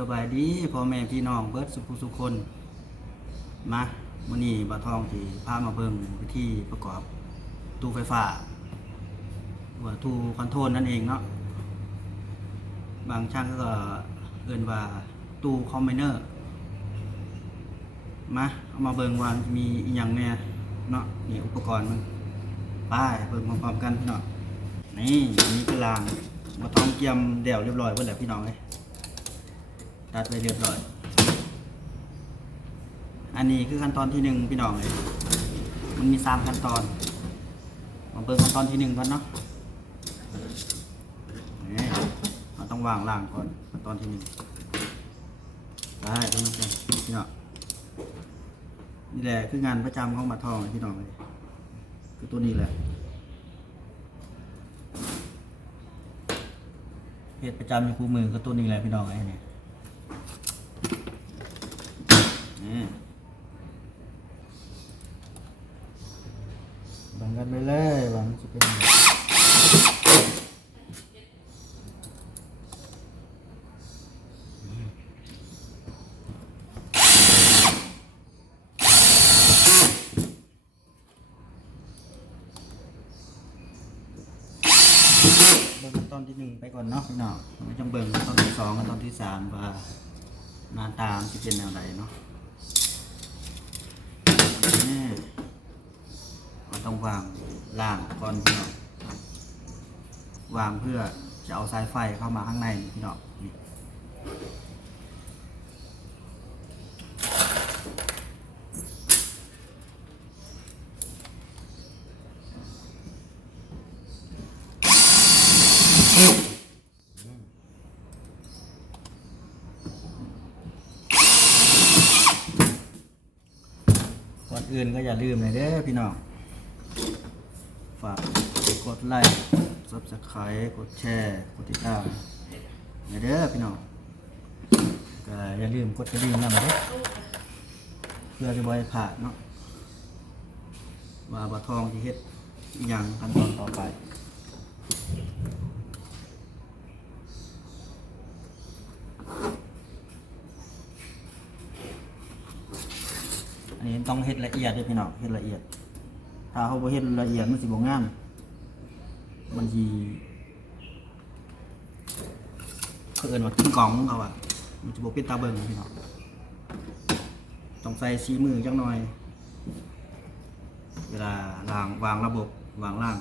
สบายดีพ่อแม่พี่น้องเบิร์ดสุขสุขคนมามื้อนี้บาทองที่พามาเบิ่งวิธีประกอบตู้ไฟฟ้าว่าตู้คอนโทรลนั่นเองเนาะบางช่างก็เอิ้นว่าตู้คอมไมเนอร์มาเอามาเบิ่งว่ามีอีหยังแหน่เนาะนี่อุปกรณ์มันป้ายเบิ่งพร้อมๆกันพี่น้องนี่อันนี้คือรางบาทองเกียมเดี่ยวเรียบร้อยเบิดแล้วพี่น้องเอ้ย ตัดไปเรียบร้อย อันนี้คือขั้นตอนที่หนึ่งพี่น้องเลย มันมีสามขั้นตอนมาเบิ่งขั้นตอนที่หนึ่งก่อนเนาะนี่เราต้องวางล่างก่อนขั้นตอนที่หนึ่งได้ตรงนี้กันพี่น้องนี่แหละคืองานประจำของมาทองพี่น้องเลยคือตัวนี้แหละเหตุประจำอยู่คู่มือก็ตัวนี้แหละพี่น้องไอ้เนี่ย นี่ แบ่งกันไปเลยวันจะเป็นยังไงเบิ่งขั้นตอนที่หนึ่งไปก่อนเนาะพี่น้องไม่ต้องเบิ่งตอนที่สองขั้นตอนที่สามว่าหน้าตามจะเป็นแนวใดเนาะนี่ ต้องวางล่างก่อนพี่น้องวางเพื่อจะเอาสายไฟเข้ามาข้างในพี่น้องนี่ก่อนอื่นก็อย่าลืมเลยเด้อพี่น้อง กดไลค์ซับสไครต์กดแชร์กดติดตามอย่าเด้อพี่น้องก็อย่าลืมกดกระดิ่งนั่นเด้อเพื่อจะบ่ให้พลาดเนาะว่าบ่ทองที่เฮ็ดอิหยังขั้นตอนต่อไปอันนี้ต้องเฮ็ดละเอียดด้วยพี่น้องเฮ็ดละเอียด ถ้าเขาบ่เฮ็ดละเอียดมันสิบ่งาม มันสิเขาเอินว่ากิ้งกองเขาอะมันจะบ่เป็นตาเบิ่งพี่น้องต้องใส่สีมือจังหน่อย เวลาล้างวางระบบวางล่าง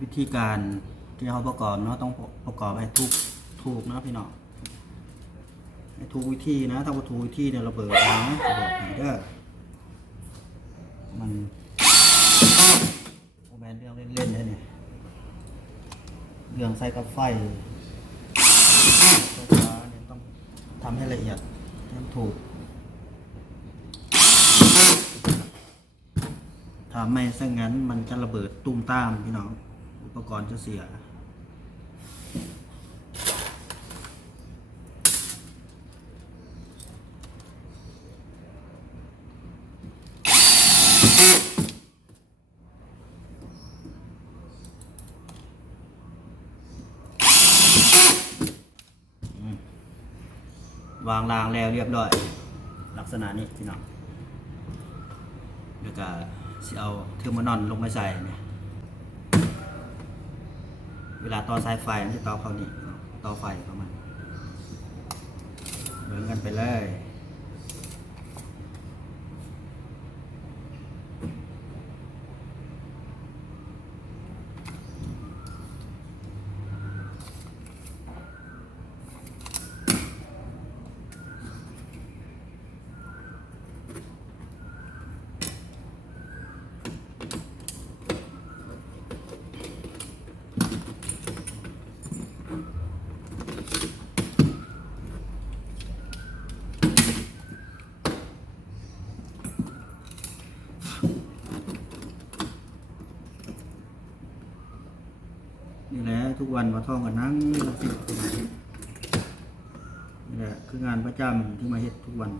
วิ ธีการที่เขาประกอบเนาะต้องประกอบให้ถูกถูกนะพี่น้องให้ถูกวิธีนะ ถ้าว่าถูกวิธีเนี่ยระเบิดนะระเบิดไหนเด้อมันโอแมนเรื่องเล่นๆเลยเนี่ยเรื่องใส่กับไฟไฟฟ้าเนี่ยต้องทำให้ละเอียดให้มันถูกถ้าไม่ซะงั้นมันจะระเบิดตุ้มตามพี่น้อง ปกรณ์จะเสีย วางรางแล้วเรียบร้อย ลักษณะนี้พี่น้องแล้วก็สิเอาเทอร์โมนอนลงมาใส่เนี่ย เวลาต่อสายไฟมันจะต่อเขานี่ต่อไฟเข้ามาเหมือนกันไปเลย ทุกวันมาท่องกันนั่งนี่แหละคืองานประจำที่มาเฮ็ดทุกวัน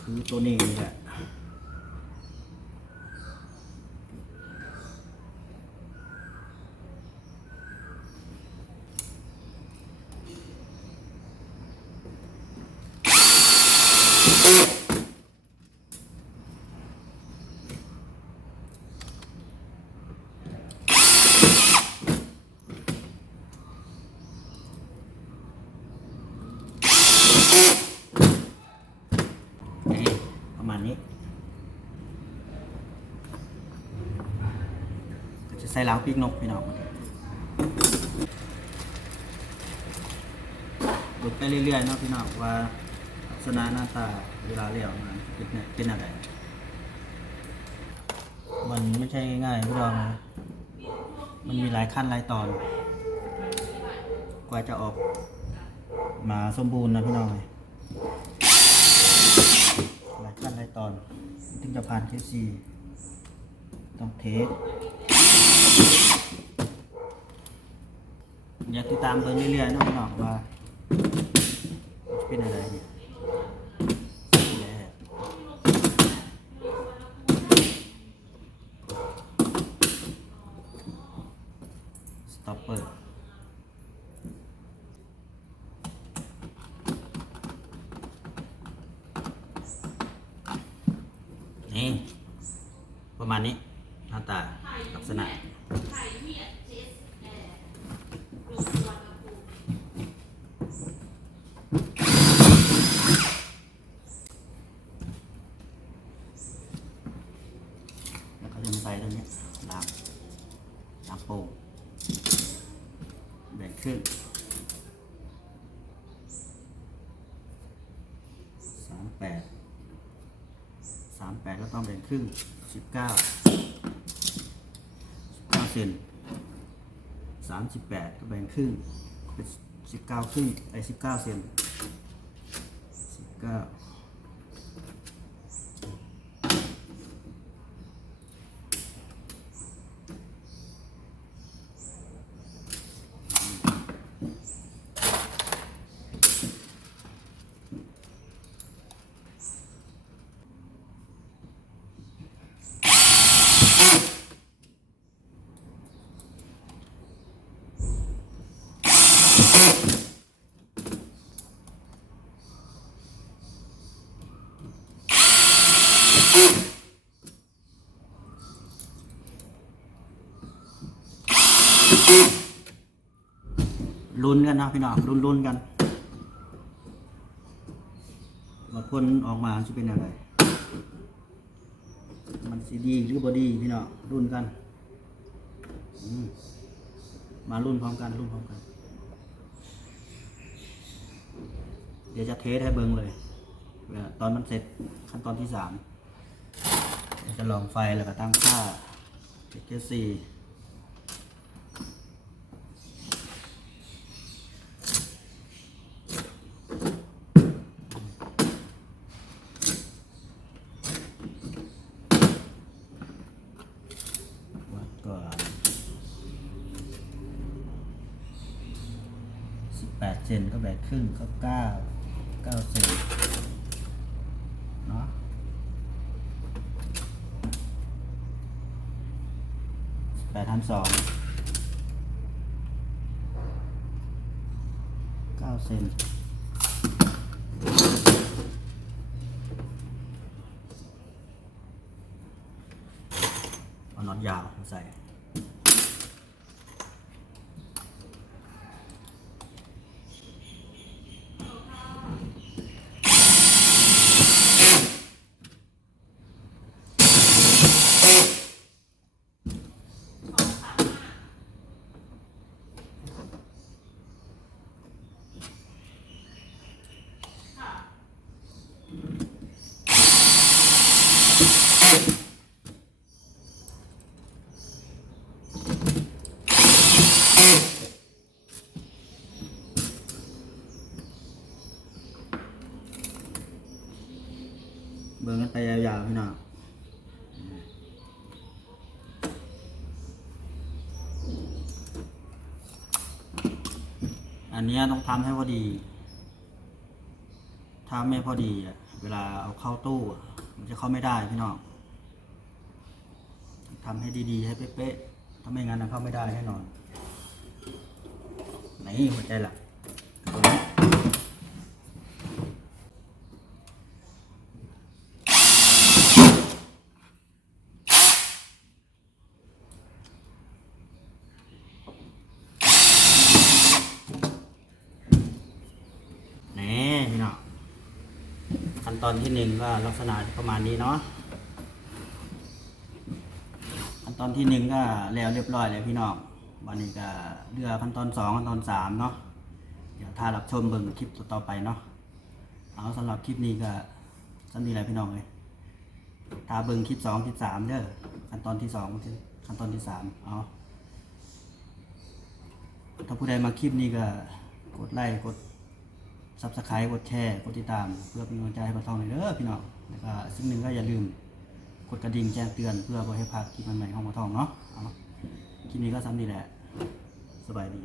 คือตัวนี้นี่แหละ นี่ ประมาณนี้ จะใส่ล้างปีกนกพี่น้องดูไปเรื่อยๆนะพี่น้องว่าลักษณะหน้าตาเวลาเลี้ยวมันเป็นเป็นอะไรมันไม่ใช่ง่ายๆพี่น้องนะมันมีหลายขั้นหลายตอน กว่าจะออกมาสมบูรณ์นะพี่น้องเลย หลายขั้นหลายตอน ถึงจะผ่าน KC ต้องเทสอยากติดตามเบิ่งเรื่อยๆน้องว่าเป็นอะไรเนี่ยสต็อปเปอร์นี่ ประ มาณนี้ 38 ก็ต้องแบ่งครึ่ง 19 19เซน38 ก็แบ่งครึ่งเป็น19 ครึ่งไอ้19เซน19 ลุ้นกันนะพี่น้องลุ้นลุ้นกันว่าผลออกมาจะเป็นอะไร มันสีดีหรือบอดีพี่น้องรุ่นกัน มารุ่นพร้อมกันรุ่นพร้อมกัน เดี๋ยวจะเทสให้เบิ้งเลย ตอนมันเสร็จขั้นตอนที่สาม จะลองไฟแล้วก็ตั้งค่าเกสี่วัดก่อนสิบแปดเซนก็แบกครึ่งก็เก้าเก้าเซนเนาะามสองเก้าเซนเอาน็อตยาวใส่ เบิ่งกันไปยาวๆพี่น้องอันนี้ต้องทำให้พอดี ถ้าไม่พอดีอะเวลาเอาเข้าตู้ มันจะเข้าไม่ได้พี่น้องทำให้ดีๆ ให้เป๊ะๆถ้าไม่งั้นนะเข้าไม่ได้แน่นอน ไหนหัวใจหลักตรงนี้นี่พี่น้องขั้น ตอนที่หนึ่งก็ลักษณะประมาณนี้เนาะขั้นตอนที่หนึ่งก็แล้วเรียบร้อยเลยพี่น้องวันนี้ก็เรือขั้นตอนสองขั้นตอนสามเนาะเดี๋ยวถ้ารับชมเบิ่งคลิปต่อไปเนาะเอาสำหรับคลิปนี้ก็สำนีอะไรพี่น้องเลยถ้าเบิ่งคลิปสองคลิปสามเด้อขั้นตอนที่สองขั้นตอนที่สามเอาถ้าผู้ใดมาคลิปนี้ก็กดไลค์กด ซับสไครต์กดแชร์กดติดตาม เพื่อเป็นกำลังใจให้ปะทองเลยเด้อพี่น้องแล้วก็สิ่งหนึ่งก็อย่าลืมกดกระดิ่งแจ้งเตือนเพื่อบ่ให้พลาดคลิปใหม่ๆของปะทองเนาะเอาคลิปนี้ก็ซ้ำนี่แหละสบายดี